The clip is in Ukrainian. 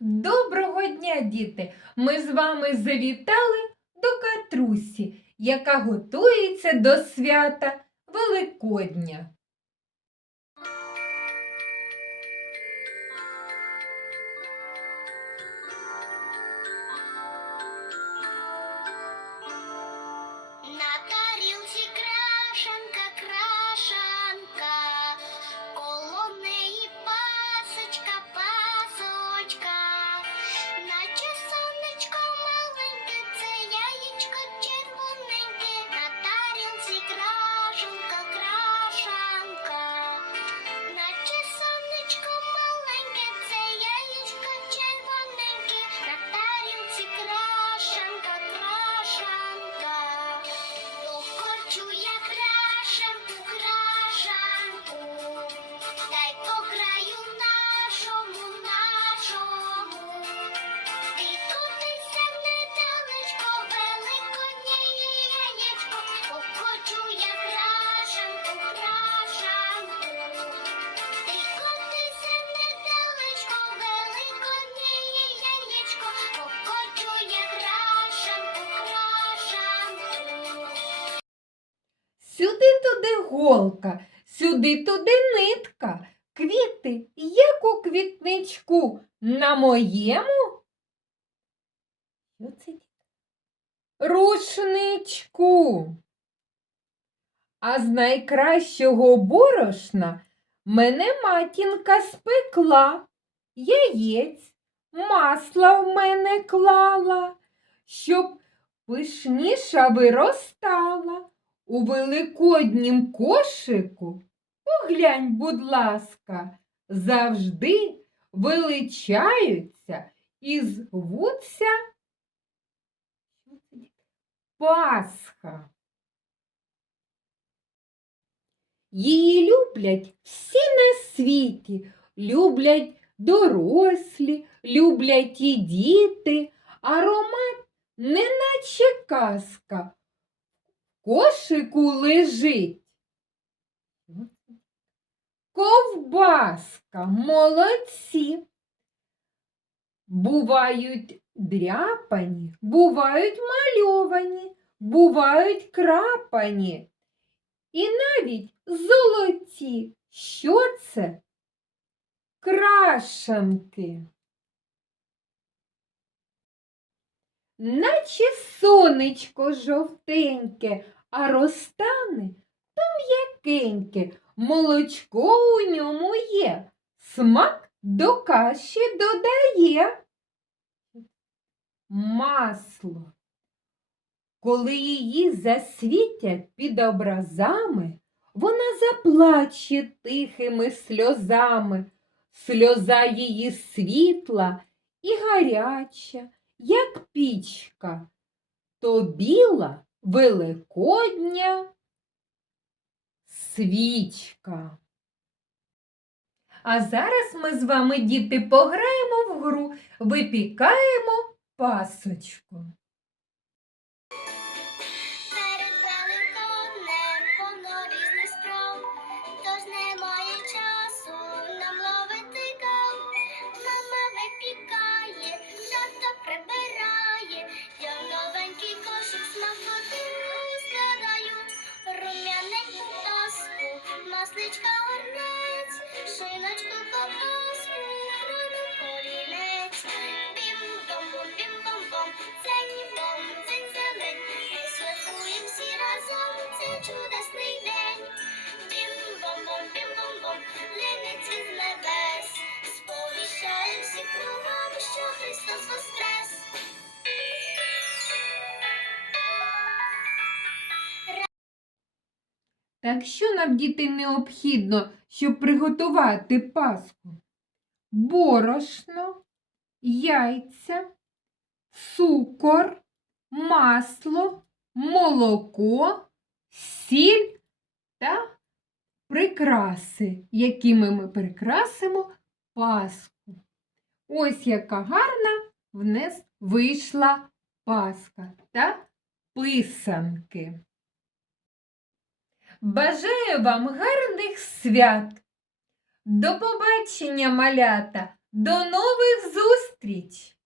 Доброго дня, діти! Ми з вами завітали до Катрусі, яка готується до свята Великодня. Туди голка, сюди туди нитка, квіти, як у квітничку, на моєму рушничку. А з найкращого борошна мене матінка спекла, яєць, масла в мене клала, щоб пишніша виростала. У великоднім кошику, поглянь, будь ласка, завжди величаються і звуться Пасха. Її люблять всі на світі, люблять дорослі, люблять і діти, аромат неначе казка кошику лежить. Ковбаска, молодці. Бувають дряпані, бувають мальовані, бувають крапані. І навіть золоті. Що це? Крашанки. Наче сонечко жовтеньке, а розтане то м'якеньке, молочко у ньому є, смак до каші додає. Масло. Коли її засвітять під образами, вона заплаче тихими сльозами. Сльоза її світла і гаряча, як пічка, то біла великодня свічка. А зараз ми з вами, діти, пограємо в гру, випікаємо пасочку. Так що нам, діти, необхідно, щоб приготувати паску? Борошно, яйця, цукор, масло, молоко, сіль та прикраси, якими ми прикрасимо паску. Ось яка гарна в нас вийшла паска та писанки. Бажаю вам гарних свят. До побачення, малята, До нових зустріч!